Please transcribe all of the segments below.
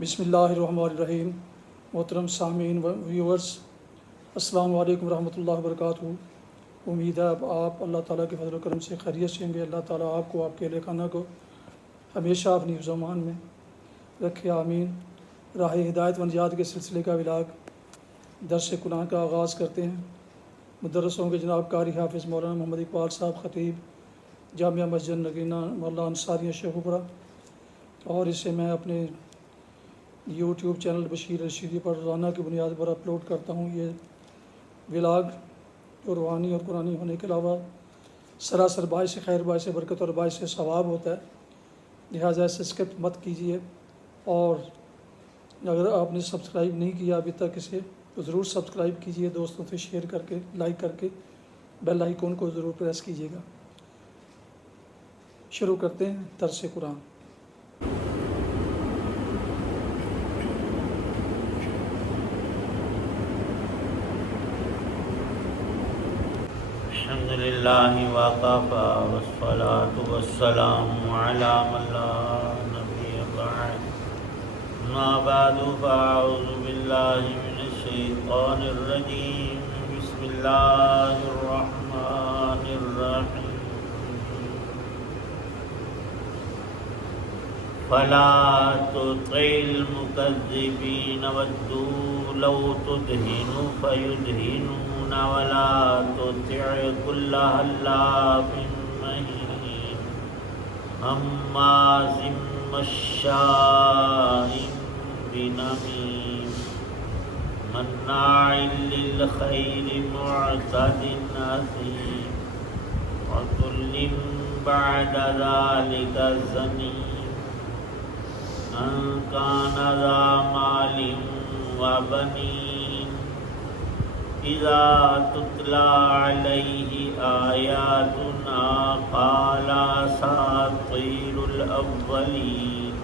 بسم اللہ الرحمن الرحیم۔ محترم سامعین و ویورز، السلام علیکم ورحمۃ اللہ وبرکاتہ۔ امید ہے اب آپ اللہ تعالیٰ کے فضل و کرم سے خیریت سے ہوں گے۔ اللہ تعالیٰ آپ کو، آپ کے اہل خانہ کو ہمیشہ اپنی حفظ و امان میں رکھے، آمین۔ راہ ہدایت و نجات کے سلسلے کا ولاگ درس قرآن کا آغاز کرتے ہیں۔ مدرس ہوں گے جناب قاری حافظ مولانا محمد اقبال صاحب، خطیب جامعہ مسجد نگینہ مولانا انصاریہ شیخوپورہ، اور اسے میں اپنے یوٹیوب چینل بشیر رشیدی پر روزانہ کی بنیاد پر اپلوڈ کرتا ہوں۔ یہ ولاگ جو روحانی اور قرآنی ہونے کے علاوہ سراسر باعث خیر، باعث برکت اور باعث ثواب ہوتا ہے، لہٰذا اسے اسکپ مت کیجیے، اور اگر آپ نے سبسکرائب نہیں کیا ابھی تک اسے تو ضرور سبسکرائب کیجیے، دوستوں سے شیئر کر کے، لائک کر کے بیل آئیکن کو ضرور پریس کیجیے گا۔ شروع کرتے ہیں درس قرآن۔ الحمدللہ وکفی والصلاة والسلام علی من لا نبی بعد، اما بعد فاعوذ باللہ من الشیطان الرجیم، بسم اللہ الرحمن الرحیم۔ فلا تطع المکذبین ودوا لو تدہن فیدہنون ولا تطع كل حلاف مہین ہماز مشاء بنمیم مناع للخیر معتد اثیم عتل بعد ذلك زنیم ان کان ذا مال وبنین اذا تتلی علیہ آیاتنا قال اساطیر الاولین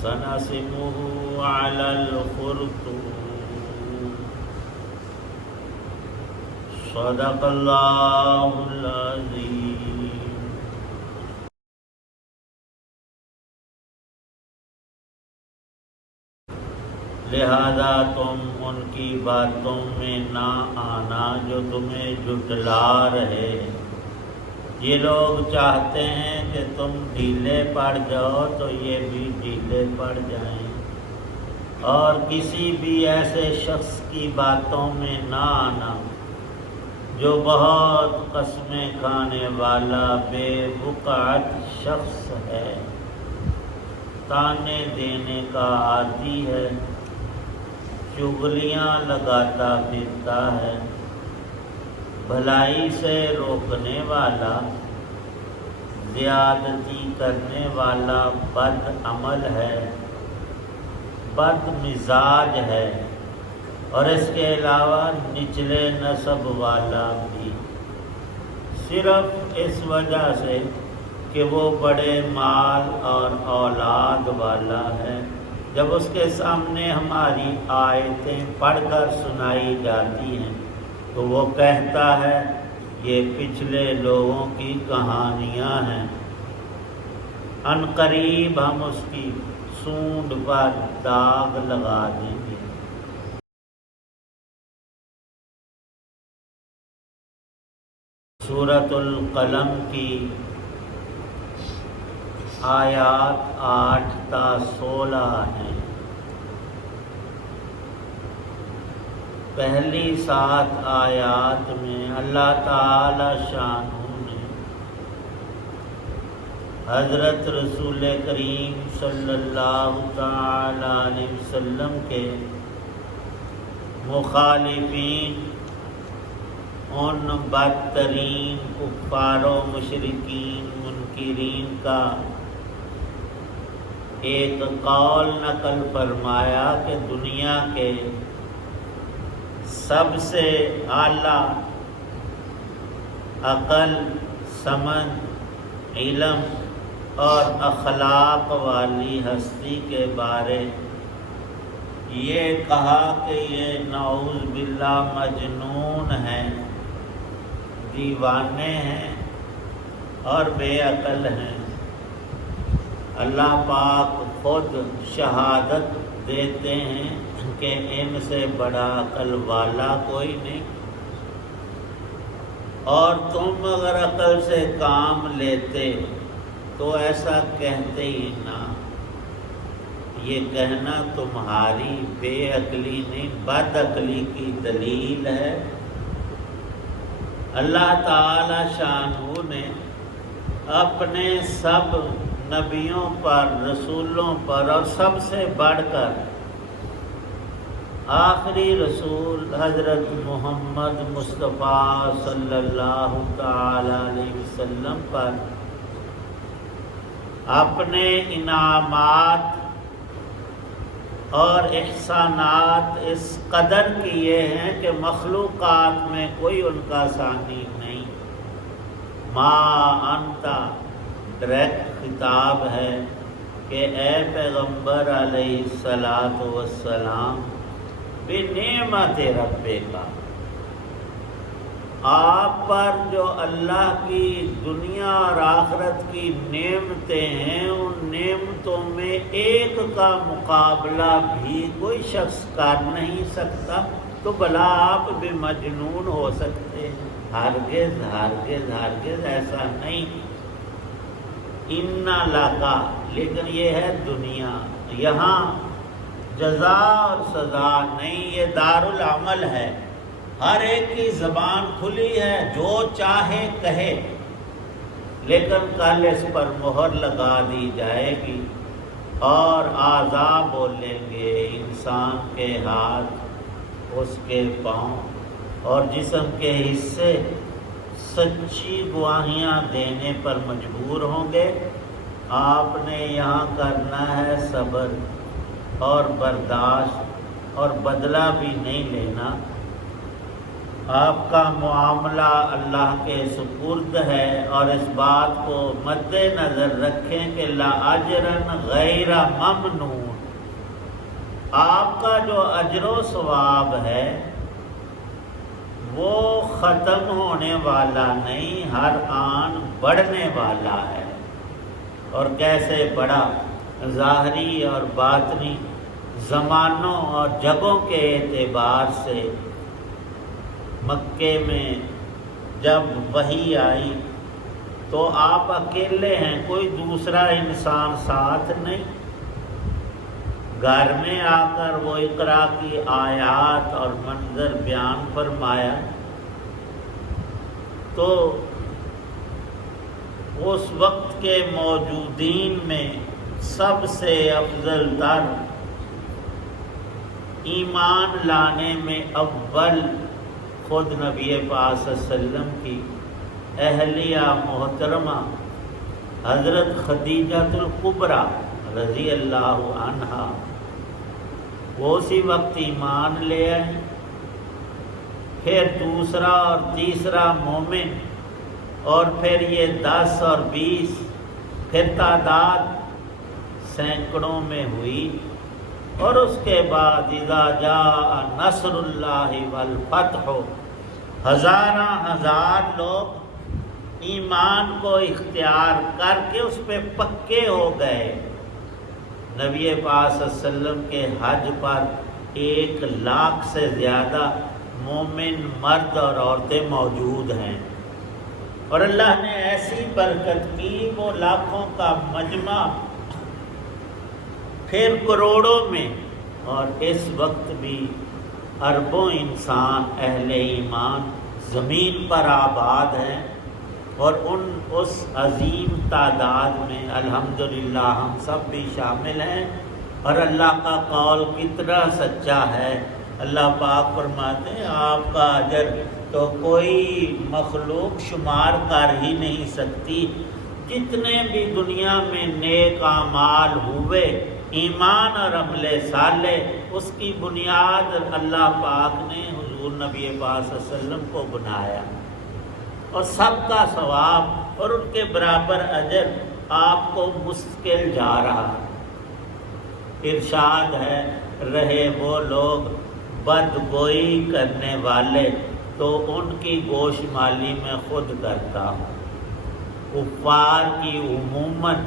سنسمہ علی الخرطوم۔ صدق اللہ العظیم۔ لہذا تم ان کی باتوں میں نہ آنا جو تمہیں جھٹلا رہے۔ یہ لوگ چاہتے ہیں کہ تم ڈھیلے پڑ جاؤ تو یہ بھی ڈھیلے پڑ جائیں، اور کسی بھی ایسے شخص کی باتوں میں نہ آنا جو بہت قسمیں کھانے والا بے وقعت شخص ہے، تانے دینے کا عادی ہے، چغلیاں لگاتا پھرتا ہے، بھلائی سے روکنے والا، زیادتی کرنے والا بد عمل ہے، بد مزاج ہے، اور اس کے علاوہ نچلے نسب والا بھی، صرف اس وجہ سے کہ وہ بڑے مال اور اولاد والا ہے۔ جب اس کے سامنے ہماری آیتیں پڑھ کر سنائی جاتی ہیں تو وہ کہتا ہے یہ پچھلے لوگوں کی کہانیاں ہیں، ان قریب ہم اس کی سونڈ پر داغ لگا دیں گے۔ سورۃ القلم کی آیات 8 تا 16 ہیں۔ پہلی 7 آیات میں اللہ تعالی شانہ نے حضرت رسول کریم صلی اللہ تعالی علیہ وسلم کے مخالفین، ان بدترین کفار و مشرکین منکرین کا ایک قول نقل فرمایا کہ دنیا کے سب سے اعلیٰ عقل، سمجھ، علم اور اخلاق والی ہستی کے بارے یہ کہا کہ یہ نعوذ باللہ مجنون ہیں، دیوانے ہیں اور بے عقل ہیں۔ اللہ پاک خود شہادت دیتے ہیں کہ ان سے بڑا عقل والا کوئی نہیں، اور تم اگر عقل سے کام لیتے تو ایسا کہتے ہی نہ۔ یہ کہنا تمہاری بے عقلی نہیں، بد عقلی کی دلیل ہے۔ اللہ تعالی شانہ نے اپنے سب نبیوں پر، رسولوں پر، اور سب سے بڑھ کر آخری رسول حضرت محمد مصطفیٰ صلی اللہ تعالی علیہ وسلم پر اپنے انعامات اور احسانات اس قدر کیے ہیں کہ مخلوقات میں کوئی ان کا ثانی نہیں۔ ما انتا ڈائریکٹ خطاب ہے کہ اے پیغمبر علیہ الصلاۃ والسلام بنعمت ربک، آپ پر جو اللہ کی دنیا اور آخرت کی نعمتیں ہیں، ان نعمتوں میں ایک کا مقابلہ بھی کوئی شخص کر نہیں سکتا، تو بھلا آپ بھی مجنون ہو سکتے ہیں؟ ہرگز ہرگز ہرگز ایسا نہیں۔ ان لکا، لیکن یہ ہے دنیا، یہاں جزا اور سزا نہیں، یہ دار العمل ہے۔ ہر ایک کی زبان کھلی ہے، جو چاہے کہے، لیکن کل اس پر مہر لگا دی جائے گی اور اعضاء بولیں گے، انسان کے ہاتھ، اس کے پاؤں اور جسم کے حصے سچی گواہیاں دینے پر مجبور ہوں گے۔ آپ نے یہاں کرنا ہے صبر اور برداشت، اور بدلہ بھی نہیں لینا۔ آپ کا معاملہ اللہ کے سپرد ہے، اور اس بات کو مد نظر رکھیں کہ لأجرا غیر ممنون، آپ کا جو اجر و ثواب ہے وہ ختم ہونے والا نہیں، ہر آن بڑھنے والا ہے۔ اور کیسے بڑھا؟ ظاہری اور باطنی زمانوں اور جگہوں کے اعتبار سے۔ مکے میں جب وحی آئی تو آپ اکیلے ہیں، کوئی دوسرا انسان ساتھ نہیں۔ گھر میں آ کر وہ اقرا کی آیات اور منظر بیان فرمایا تو اس وقت کے موجودین میں سب سے افضل تر، ایمان لانے میں اول خود نبی پاک صلی اللہ علیہ وسلم کی اہلیہ محترمہ حضرت خدیجہ الکبریٰ رضی اللہ عنہا، وہ اسی وقت ایمان لے آئیں۔ پھر دوسرا اور تیسرا مومن، اور پھر یہ 10 اور 20، پھر تعداد سینکڑوں میں ہوئی۔ اور اس کے بعد اذا جاء نصر اللہ والفتح، ہزاراں ہزار لوگ ایمان کو اختیار کر کے اس پہ پکے ہو گئے۔ نبی پاک صلی اللہ علیہ وسلم کے حج پر 1 لاکھ سے زیادہ مومن مرد اور عورتیں موجود ہیں، اور اللہ نے ایسی برکت کی، وہ لاکھوں کا مجمع پھر کروڑوں میں، اور اس وقت بھی اربوں انسان اہل ایمان زمین پر آباد ہیں، اور اس عظیم تعداد میں الحمدللہ ہم سب بھی شامل ہیں۔ اور اللہ کا قول کتنا سچا ہے، اللہ پاک فرماتے ہیں آپ کا اجر تو کوئی مخلوق شمار کر ہی نہیں سکتی۔ جتنے بھی دنیا میں نیک اعمال ہوئے، ایمان اور عمل صالح، اس کی بنیاد اللہ پاک نے حضور نبی پاک صلی اللہ علیہ وسلم کو بنایا، اور سب کا ثواب اور ان کے برابر اجر آپ کو مستقل جا رہا۔ ارشاد ہے، رہے وہ لوگ بدگوئی کرنے والے تو ان کی گوشمالی میں خود کرتا ہوں۔ کفار کی عموماً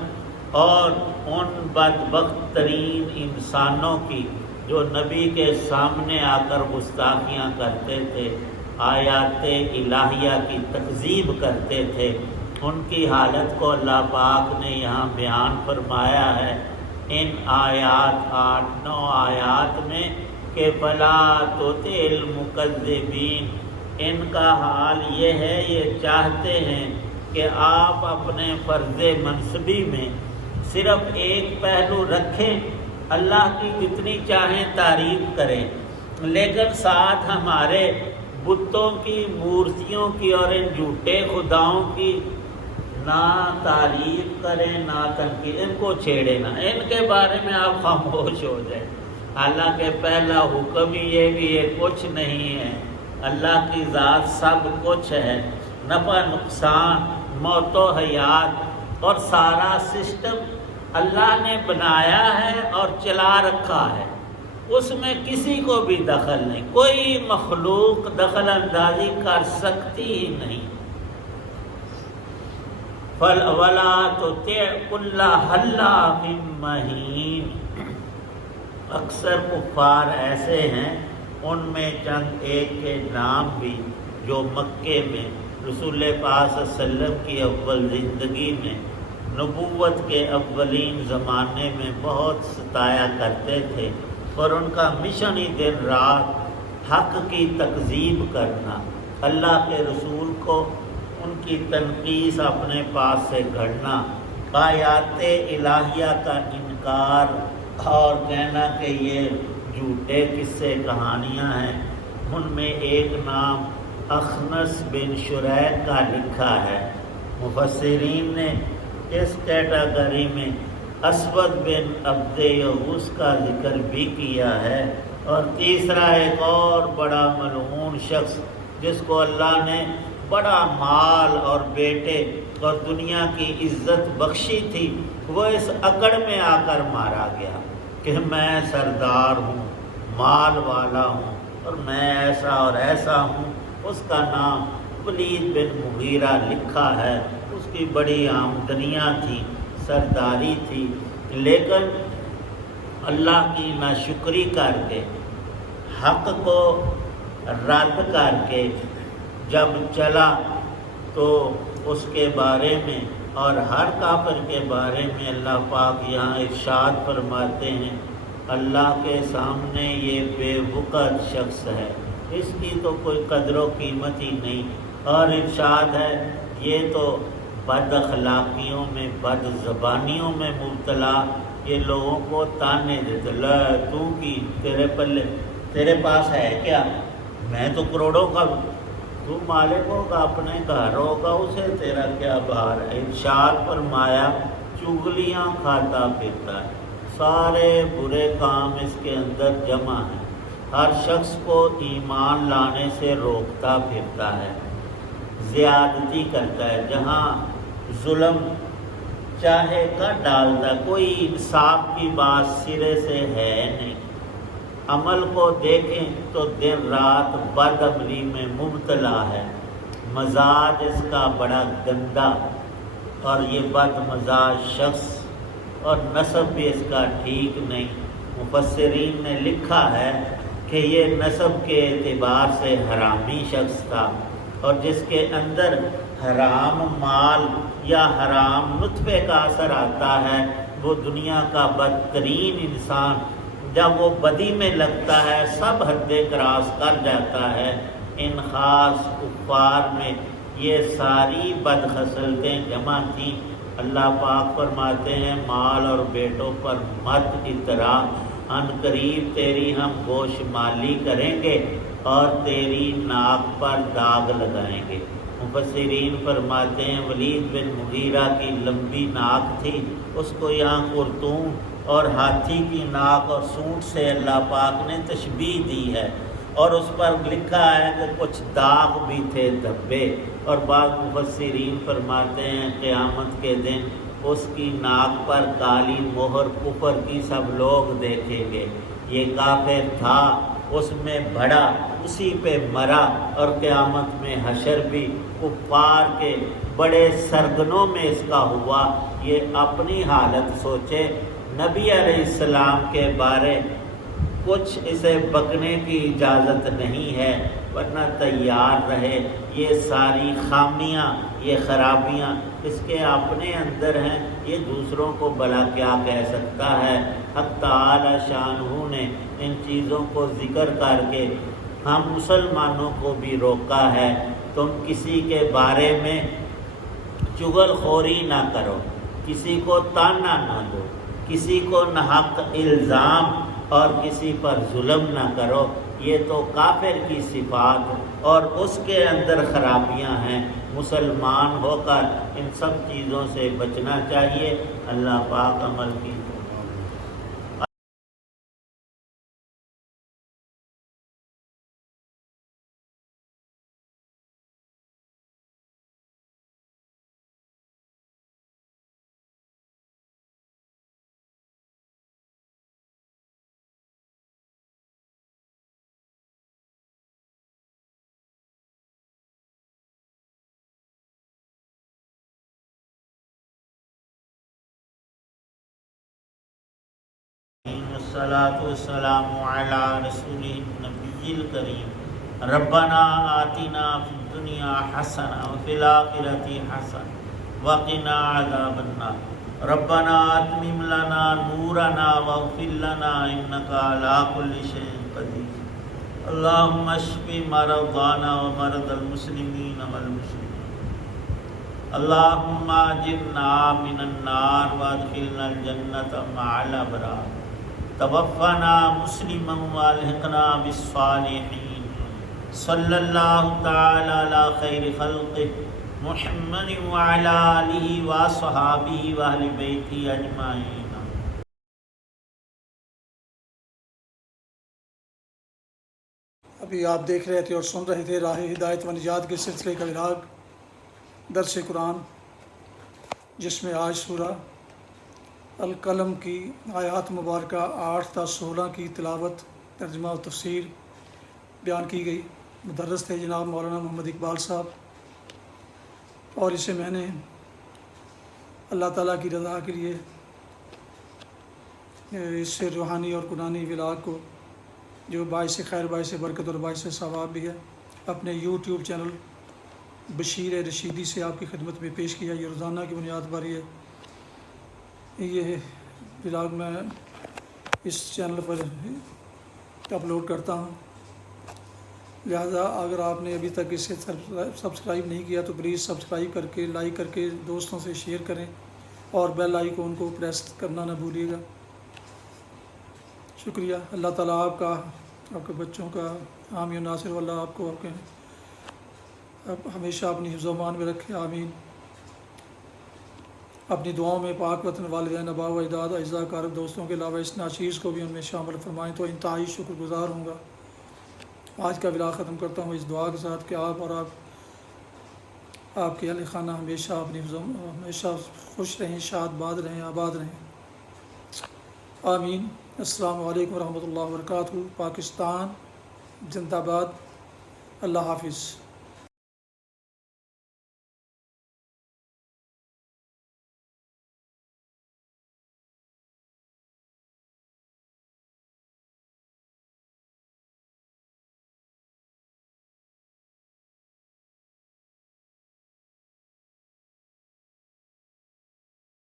اور ان بدبخت ترین انسانوں کی جو نبی کے سامنے آ کر گستاخیاں کرتے تھے، آیات الہیہ کی تکذیب کرتے تھے، ان کی حالت کو اللہ پاک نے یہاں بیان فرمایا ہے ان آیات 8-9 آیات میں کہ فلا تطع المکذبین۔ ان کا حال یہ ہے، یہ چاہتے ہیں کہ آپ اپنے فرض منصبی میں صرف ایک پہلو رکھیں، اللہ کی جتنی چاہیں تعریف کریں، لیکن ساتھ ہمارے بتوں کی، مورتیوں کی اور ان جھوٹے خداؤں کی نہ تعریف کریں نہ تنقید، ان کو چھیڑے نہ، ان کے بارے میں آپ خاموش ہو جائیں۔ حالانکہ پہلا حکم ہی یہ بھی یہ کچھ نہیں ہے، اللہ کی ذات سب کچھ ہے، نفع نقصان، موت و حیات اور سارا سسٹم اللہ نے بنایا ہے اور چلا رکھا ہے، اس میں کسی کو بھی دخل نہیں، کوئی مخلوق دخل اندازی کر سکتی ہی نہیں۔ وَلَا تُطِعْ كُلَّ حَلَّافٍ مَّهِینٍ۔ اکثر کفار ایسے ہیں، ان میں چند ایک کے نام بھی جو مکے میں رسول پاک صلی اللہ علیہ وسلم کی اول زندگی میں، نبوت کے اولین زمانے میں بہت ستایا کرتے تھے، اور ان کا مشن ہی دن رات حق کی تکذیب کرنا، اللہ کے رسول کو ان کی تنقیص اپنے پاس سے گھڑنا، آیات الہیہ کا انکار اور کہنا کہ یہ جھوٹے قصے کہانیاں ہیں۔ ان میں ایک نام اخنس بن شریح کا لکھا ہے، مفسرین نے اس کیٹاگری میں اسود بن عبد یغوث کا ذکر بھی کیا ہے، اور تیسرا ایک اور بڑا ملعون شخص جس کو اللہ نے بڑا مال اور بیٹے اور دنیا کی عزت بخشی تھی، وہ اس اکڑ میں آ کر مارا گیا کہ میں سردار ہوں، مال والا ہوں، اور میں ایسا اور ایسا ہوں۔ اس کا نام ولید بن مغیرہ لکھا ہے، اس کی بڑی آمدنیاں تھی، سرداری تھی، لیکن اللہ کی ناشکری کر کے، حق کو رد کر کے جب چلا تو اس کے بارے میں اور ہر کافر کے بارے میں اللہ پاک یہاں ارشاد فرماتے ہیں، اللہ کے سامنے یہ بے وقت شخص ہے، اس کی تو کوئی قدر و قیمت ہی نہیں، اور ارشاد ہے یہ تو بد اخلاقیوں میں، بد زبانیوں میں مبتلا، یہ لوگوں کو تانے دیتے، لے تو کی تیرے پلے، تیرے پاس ہے کیا، میں تو کروڑوں کا، تو مالک ہوگا، اپنے گھر ہوگا، اسے تیرا کیا بھار ہے۔ ارشاد فرمایا چغلیاں کھاتا پھرتا ہے، سارے برے کام اس کے اندر جمع ہیں، ہر شخص کو ایمان لانے سے روکتا پھرتا ہے، زیادتی کرتا ہے، جہاں ظلم چاہے کا ڈالتا، کوئی انصاف کی بات سرے سے ہے نہیں۔ عمل کو دیکھیں تو دن رات بد عملی میں مبتلا ہے، مزاج اس کا بڑا گندا، اور یہ بد مزاج شخص اور نسب بھی اس کا ٹھیک نہیں۔ مفسرین نے لکھا ہے کہ یہ نسب کے اعتبار سے حرامی شخص تھا، اور جس کے اندر حرام مال یا حرام نطفے کا اثر آتا ہے، وہ دنیا کا بدترین انسان جب وہ بدی میں لگتا ہے سب حدیں کراس کر جاتا ہے۔ ان خاص کفار میں یہ ساری بد خصلتیں جمع تھیں۔ اللہ پاک فرماتے ہیں مال اور بیٹوں پر مت اترا، ان قریب تیری ہم گوش مالی کریں گے اور تیری ناک پر داغ لگائیں گے۔ مفسرین فرماتے ہیں ولید بن مغیرہ کی لمبی ناک تھی، اس کو یہاں خرطوم اور ہاتھی کی ناک اور سونٹ سے اللہ پاک نے تشبیہ دی ہے، اور اس پر لکھا ہے کہ کچھ داغ بھی تھے دھبے، اور بعض مفسرین فرماتے ہیں قیامت کے دن اس کی ناک پر کالی مہر کفر کی سب لوگ دیکھیں گے۔ یہ کافر تھا اس میں بڑھا، اسی پہ مرا، اور قیامت میں حشر بھی کفار کے بڑے سرگنوں میں اس کا ہوا۔ یہ اپنی حالت سوچے، نبی علیہ السلام کے بارے کچھ اسے بکنے کی اجازت نہیں ہے، ورنہ تیار رہے۔ یہ ساری خامیاں، یہ خرابیاں اس کے اپنے اندر ہیں، یہ دوسروں کو بھلا کیا کہہ سکتا ہے۔ حق تعالی شانہ نے ان چیزوں کو ذکر کر کے ہم مسلمانوں کو بھی روکا ہے، تم کسی کے بارے میں چغل خوری نہ کرو، کسی کو تانا نہ دو، کسی کو ناحق الزام اور کسی پر ظلم نہ کرو۔ یہ تو کافر کی صفات اور اس کے اندر خرابیاں ہیں۔ مسلمان ہو کر ان سب چیزوں سے بچنا چاہیے۔ اللہ پاک عمل کی الصلاۃ والسلام علی رسول النبی الکریم۔ ربنا آتنا فی الدنیا حسنہ وفی الآخرۃ حسنہ وقنا عذاب النار۔ ربنا اتمم لنا نورنا واغفر لنا انک علی کل شیء قدیر۔ اللہم اشف مرضانا ومرضى المسلمین والمسلمات۔ اللہم اجرنا من النار وادخلنا الجنۃ مع الابرار۔ توفنا مسلما والحقنا بالصالحین۔ صلی اللہ تعالی علی خیر خلقہ محمد وعلی آلہ وصحابہ واہل بیتہ اجمعین۔ ابھی آپ دیکھ رہے تھے اور سن رہے تھے راہ ہدایت و نجات کے سلسلے کا وراگ درس قرآن، جس میں آج سورہ القلم کی آیات مبارکہ 8 تا 16 کی تلاوت، ترجمہ و تفسیر بیان کی گئی۔ مدرس تھے جناب مولانا محمد اقبال صاحب، اور اسے میں نے اللہ تعالیٰ کی رضا کے لیے اس سے روحانی اور قرآنی ولاگ کو، جو باعث خیر، باعث برکت اور باعث ثواب بھی ہے، اپنے یوٹیوب چینل بشیر رشیدی سے آپ کی خدمت میں پیش کیا۔ یہ روزانہ کی بنیاد پر یہ ولاگ میں اس چینل پر اپلوڈ کرتا ہوں، لہذا اگر آپ نے ابھی تک اسے سبسکرائب نہیں کیا تو پلیز سبسکرائب کر کے، لائک کر کے دوستوں سے شیئر کریں، اور بیل آئیکن کو پریس کرنا نہ بھولیے گا۔ شکریہ۔ اللہ تعالیٰ آپ کا، آپ کے بچوں کا حامی و ناصر، واللہ آپ کو ہمیشہ اپنی حفظ و امان میں رکھے، آمین۔ اپنی دعاؤں میں پاک وطن، والدین، آباء و اجداد، اعزاء اقارب، دوستوں کے علاوہ اس ناچیز کو بھی ان میں شامل فرمائیں تو انتہائی شکر گزار ہوں گا۔ آج کا ولاگ ختم کرتا ہوں اس دعا کے ساتھ کہ آپ اور آپ کے اہل خانہ ہمیشہ اپنی ہمیشہ خوش رہیں، شاد باد رہیں، آباد رہیں، آمین۔ السلام علیکم ورحمۃ اللہ وبرکاتہ۔ پاکستان زندہ باد۔ اللہ حافظ۔